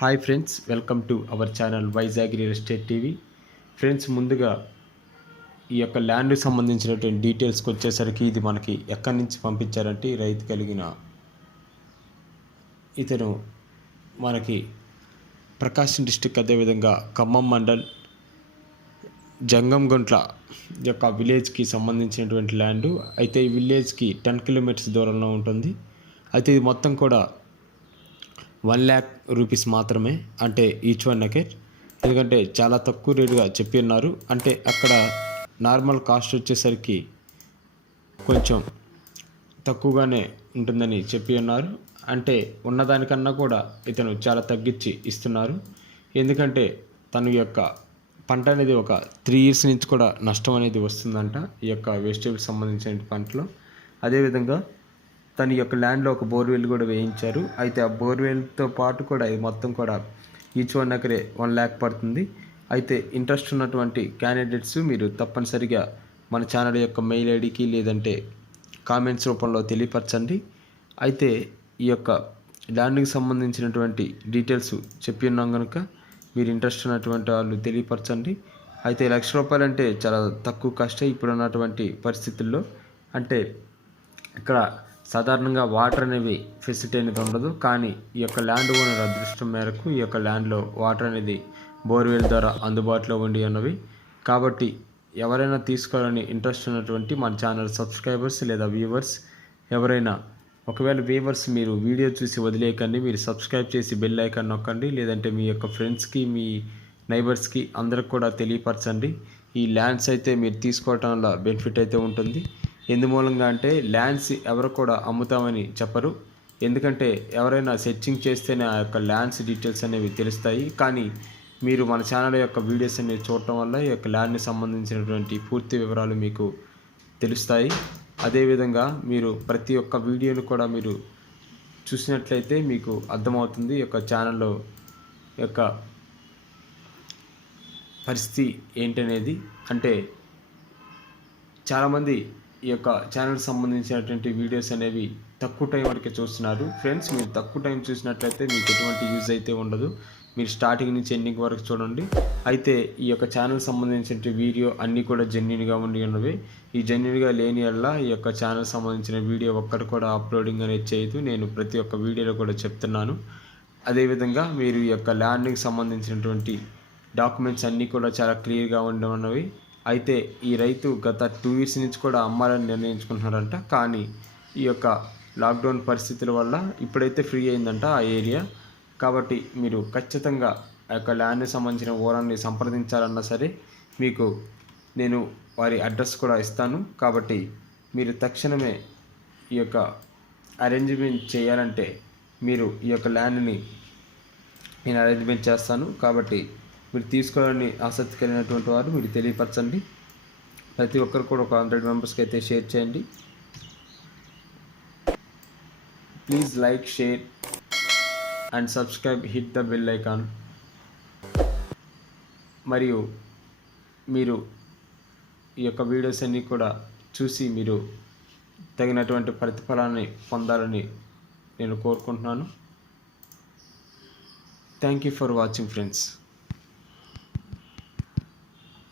Hi friends welcome to our channel Vizag real estate TV. Friends ముందుగా ఈ యొక్క ల్యాండ్కి సంబంధించినటువంటి డీటెయిల్స్కి వచ్చేసరికి ఇది మనకి ఎక్కడి నుంచి పంపించారంటే రైతు కలిగిన ఇతను మనకి ప్రకాశం డిస్టిక్ అదేవిధంగా ఖమ్మం మండల్ జంగంగుంట్ల యొక్క విలేజ్కి సంబంధించినటువంటి ల్యాండ్. అయితే ఈ విలేజ్కి టెన్ కిలోమీటర్స్ దూరంలో ఉంటుంది. అయితే ఇది మొత్తం కూడా వన్ ల్యాక్ రూపీస్ మాత్రమే. అంటే ఈచ్ వన్ నకెట్ ఎందుకంటే చాలా తక్కువ రేటుగా చెప్పి ఉన్నారు. అంటే అక్కడ నార్మల్ కాస్ట్ వచ్చేసరికి కొంచెం తక్కువగానే ఉంటుందని చెప్పి ఉన్నారు. అంటే ఉన్నదానికన్నా కూడా ఇతను చాలా తగ్గించి ఇస్తున్నారు. ఎందుకంటే తన యొక్క పంట అనేది ఒక త్రీ ఇయర్స్ నుంచి కూడా నష్టం అనేది వస్తుందంట. ఈ యొక్క వెజిటేబుల్స్ సంబంధించిన పంటలో. అదేవిధంగా తన యొక్క ల్యాండ్లో ఒక బోర్వెల్ కూడా వేయించారు. అయితే ఆ బోర్వెల్తో పాటు కూడా ఇది మొత్తం కూడా each one acre one lakh పడుతుంది. అయితే ఇంట్రెస్ట్ ఉన్నటువంటి క్యాండిడేట్స్ మీరు తప్పనిసరిగా మన ఛానల్ యొక్క మెయిల్ ఐడికి లేదంటే కామెంట్స్ రూపంలో తెలియపరచండి. అయితే ఈ యొక్క ల్యాండ్కి సంబంధించినటువంటి డీటెయిల్స్ చెప్పి ఉన్నాం కనుక మీరు ఇంట్రెస్ట్ ఉన్నటువంటి వాళ్ళు తెలియపరచండి. అయితే లక్ష రూపాయలు అంటే చాలా తక్కువ కష్టం ఇప్పుడు ఉన్నటువంటి పరిస్థితుల్లో. అంటే ఇక్కడ సాధారణంగా వాటర్ అనేవి ఫెసిలిటీ అనేది ఉండదు. కానీ ఈ యొక్క ల్యాండ్ ఓనర్ అదృష్టం మేరకు ఈ యొక్క ల్యాండ్లో వాటర్ అనేది బోర్వెల్ ద్వారా అందుబాటులో ఉండి ఉన్నవి. కాబట్టి ఎవరైనా తీసుకోవాలని ఇంట్రెస్ట్ ఉన్నటువంటి మన ఛానల్ సబ్స్క్రైబర్స్ లేదా వ్యూవర్స్ ఎవరైనా ఒకవేళ వ్యూవర్స్ మీరు వీడియో చూసి వదిలేయకండి మీరు సబ్స్క్రైబ్ చేసి బెల్ ఐకాన్ నొక్కండి లేదంటే మీ యొక్క ఫ్రెండ్స్కి మీ నైబర్స్కి అందరికి కూడా తెలియపరచండి. ఈ ల్యాండ్స్ అయితే మీరు తీసుకోవటం వల్ల బెనిఫిట్ అయితే ఉంటుంది. ఎందు మూలంగా అంటే ల్యాండ్స్ ఎవరు కూడా అమ్ముతామని చెప్పరు. ఎందుకంటే ఎవరైనా సెర్చింగ్ చేస్తేనే ఆ యొక్క ల్యాండ్స్ డీటెయిల్స్ అనేవి తెలుస్తాయి. కానీ మీరు మన ఛానల్ యొక్క వీడియోస్ అనేవి చూడటం వల్ల ఈ యొక్క ల్యాండ్ని సంబంధించినటువంటి పూర్తి వివరాలు మీకు తెలుస్తాయి. అదేవిధంగా మీరు ప్రతి ఒక్క వీడియోను కూడా మీరు చూసినట్లయితే మీకు అర్థమవుతుంది ఈ యొక్క ఛానల్లో యొక్క పరిస్థితి ఏంటనేది. అంటే చాలామంది ఈ యొక్క ఛానల్కి సంబంధించినటువంటి వీడియోస్ అనేవి తక్కువ టైం వరకే చూస్తున్నారు. ఫ్రెండ్స్ మీరు తక్కువ టైం చూసినట్లయితే మీకు ఎటువంటి యూజ్ అయితే ఉండదు. మీరు స్టార్టింగ్ నుంచి ఎండింగ్ వరకు చూడండి. అయితే ఈ యొక్క ఛానల్ సంబంధించిన వీడియో అన్నీ కూడా జెన్యున్గా ఉండి ఉన్నవి. ఈ జెన్యున్గా లేని వల్ల ఈ యొక్క ఛానల్ సంబంధించిన వీడియో ఒక్కటి కూడా అప్లోడింగ్ అనేది చేయదు. నేను ప్రతి ఒక్క వీడియోలో కూడా చెప్తున్నాను. అదేవిధంగా మీరు ఈ యొక్క ల్యాండ్కి సంబంధించినటువంటి డాక్యుమెంట్స్ అన్నీ కూడా చాలా క్లియర్గా ఉండి ఉన్నవి. అయితే ఈ రైతు గత టూ ఇయర్స్ నుంచి కూడా అమ్మాలని నిర్ణయించుకుంటున్నారంట కానీ ఈ యొక్క లాక్డౌన్ పరిస్థితుల వల్ల ఇప్పుడైతే ఫ్రీ అయిందంట ఆ ఏరియా కాబట్టి మీరు ఖచ్చితంగా ఆ యొక్క ల్యాండ్కి సంబంధించిన ఓనర్ని సంప్రదించాలన్నా సరే మీకు నేను వారి అడ్రస్ కూడా ఇస్తాను. కాబట్టి మీరు తక్షణమే ఈ యొక్క అరేంజ్మెంట్ చేయాలంటే మీరు ఈ యొక్క ల్యాండ్ని నేను అరేంజ్మెంట్ చేస్తాను. కాబట్టి మీరు తీసుకోవాలని ఆసక్తి కలిగినటువంటి వారు మీరు తెలియపరచండి. ప్రతి ఒక్కరు కూడా ఒక హండ్రెడ్ మెంబర్స్కి అయితే షేర్ చేయండి. Please like share and subscribe hit the bell icon మరియు మీరు ఈ యొక్క వీడియోస్ అన్నీ కూడా చూసి మీరు తగినటువంటి ప్రతిఫలాన్ని పొందాలని నేను కోరుకుంటున్నాను. Thank you for watching friends